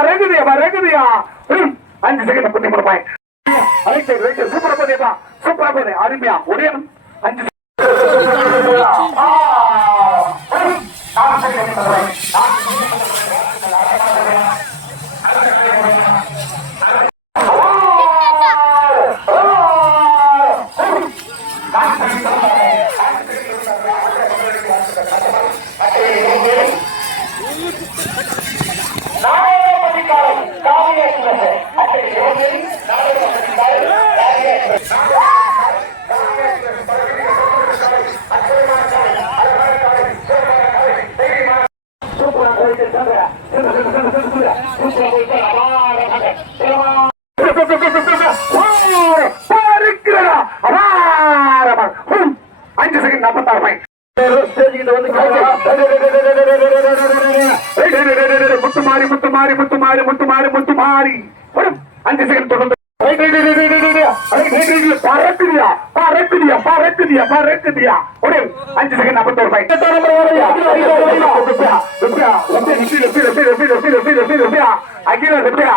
பறகுதியா பறகுதியா ம், அஞ்சு செகண்ட் பண்ணி முடிப்பாய் ரைட் ரைட் சூப்பரா போதேப்பா சூப்பரா போதே அருமையா ஒரே அஞ்சு ஆ, ம், நாலு second செகண்ட் நாற்பத்தாறு பாயிண்ட் முத்துமாரி முத்துமாரி முத்துமாரி முத்துமாரி முத்துமாரி ஒரு அஞ்சு செகண்ட் தொடர்ந்து பறக்குதியா பறக்குதியா பறக்குதியா பறக்குதியா ஒரு அஞ்சு செகண்ட் அகில ருப்பியா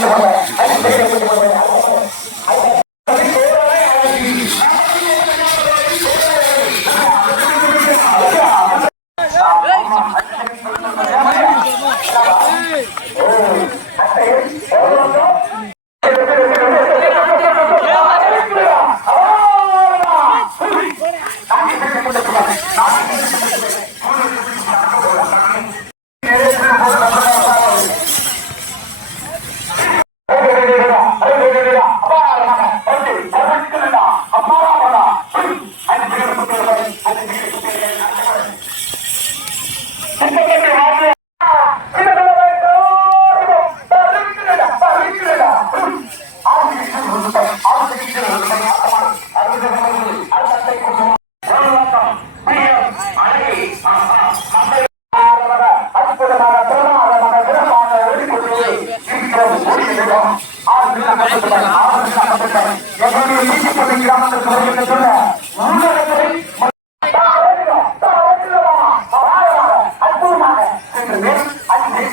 I'm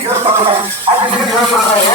ஏற்படுறேன் அது ஏற்படுறேன்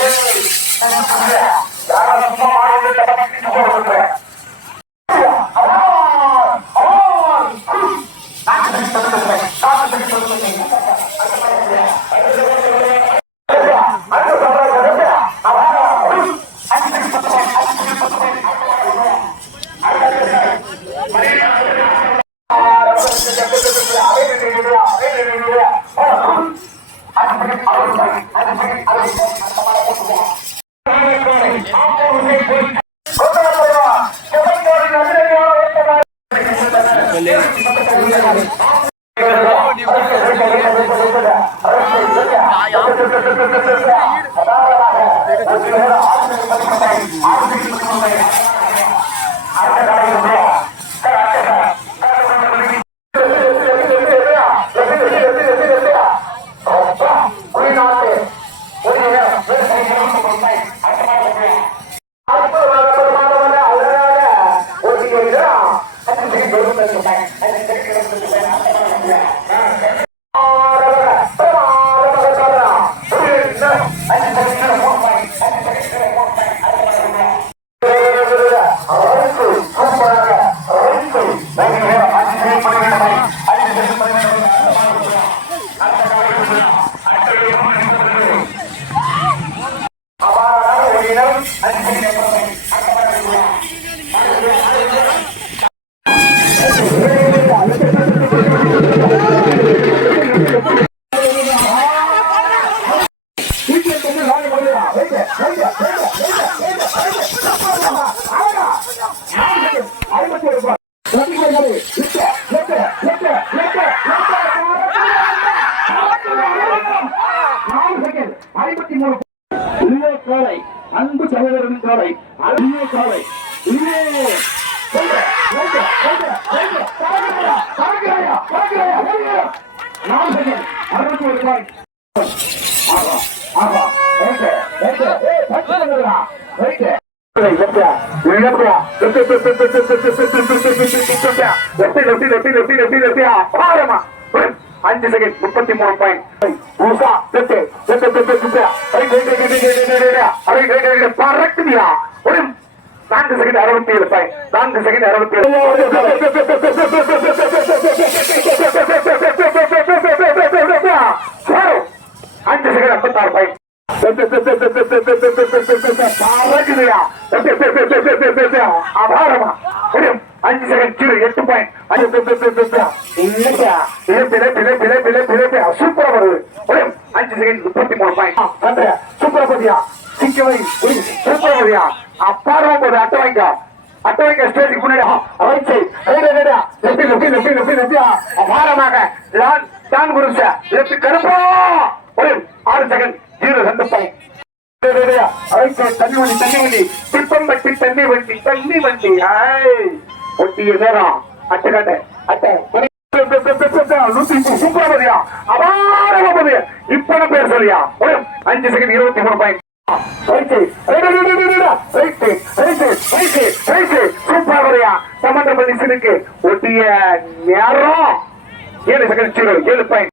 பாவை இல்லே அஞ்சு செகண்ட் முப்பத்தி மூணு பாயிண்ட் பறக்குதியா ஒரு நான்கு செகண்ட் அறுபத்தி ஏழு பாயிண்ட் நான்கு செகண்ட் அறுபத்தி ஏழு அஞ்சு செகண்ட் ஐம்பத்தாறு பாயிண்ட் அபாரமா. அஞ்சு செகண்ட் ஜீரோ எட்டு பாயிண்ட் சூப்பரா வருது. அஞ்சு செகண்ட் முப்பத்தி மூணு பாயிண்ட் சூப்பரபதியா சிக்கவை சூப்பரபதியா அப்பாரமா போது அட்டை வாங்க அட்டை வாங்க ஸ்டேஜுக்கு முன்னாடி. Right side left left left left left அபாரமாக லான் டான் குருச. லெஃப்ட் கருப்பா ஒரு ஆறு செகண்ட் ஜீரோ ரெண்டு பாயிண்ட் தண்ணி வண்டி தண்ணி வண்டி. தண்ணி வண்டி தண்ணி வண்டி. ஒட்டிய நேரம். அட்டை காட்ட அட்டை. நூத்தி சூப்பரா அபாரமா இப்ப பேர் சொல்லியா? ஒரு அஞ்சு செகண்ட் இருபத்தி மூணு பாயிண்ட் சூப்பரா மனுஷனுக்கு ஒட்டிய நேரம் ஏழு செகண்ட் ஜீரோ ஏழு பாயிண்ட்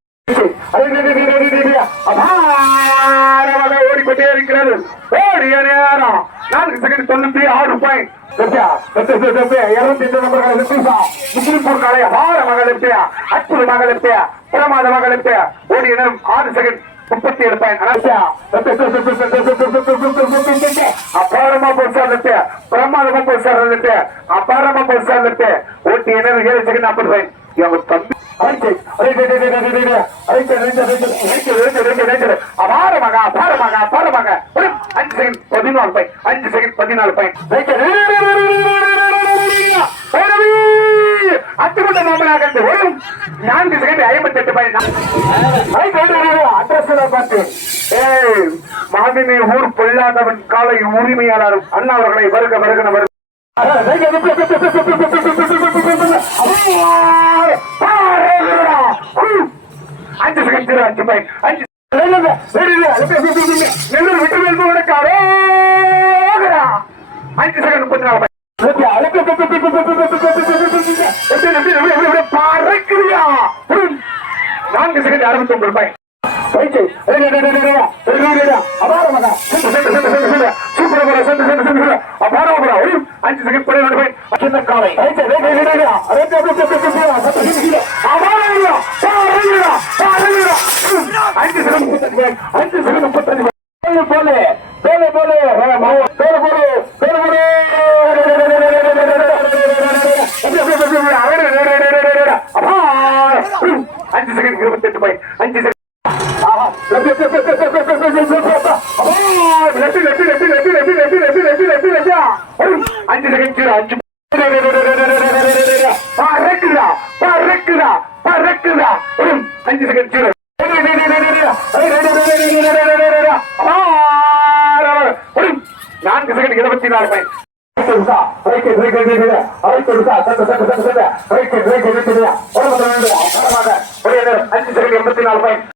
ஓடிக்கொண்டே இருக்கிறது. ஓடிய நேரம் நான்கு செகண்ட் தொண்ணூத்தி ஆறு பாயிண்ட் முஸ்லிம்பூர் காலை அபார மகள் அற்புத ஓடிய நேரம் ஆறு செகண்ட் முப்பத்தி ஏழு பாயிண்ட் அபாரமா போச்சார் பிரமாதமா போச்சார் அபாரமா போச்சார் ஓட்டிய நேரம் ஏழு செகண்ட் நாற்பது பாயிண்ட் எங்க தம்பி அபாரமாக அபாரமாக அபாரமாக அஞ்சு செகண்ட் பதினாலு பாயிண்ட் அஞ்சு செகண்ட் பதினாலு பாயிண்ட் அத்துக்கொண்ட மாமனாக நான்கு செகண்ட் ஐம்பத்தி எட்டு பாயிண்ட் பார்த்து ஏய் மாதினி ஊர் பொல்லாதவன் காலை உரிமையாளர் அண்ணா அவர்களை வருக வருக வருக அஞ்சு செகண்ட் அஞ்சு அஞ்சு அஞ்சு செகண்ட் பன்னிரண்டு பாயிண்ட் சின்ன காலை அஞ்சு செகண்ட் முப்பத்தஞ்சு அஞ்சு செகண்ட் முப்பத்தஞ்சு போல போல போல போல போல போல அஞ்சு செகண்ட் இருபத்தி எட்டு பாயிண்ட் அஞ்சு செகண்ட் அஞ்சு செகண்ட் அஞ்சு பறக்குதா பறக்குதா பறக்குதா ஒரு அஞ்சு செகண்ட் ஜீரோ நான்கு செகண்ட் இருபத்தி நாலு பாயிண்ட் அஞ்சு செகண்ட் எண்பத்தி நாலு பாயிண்ட்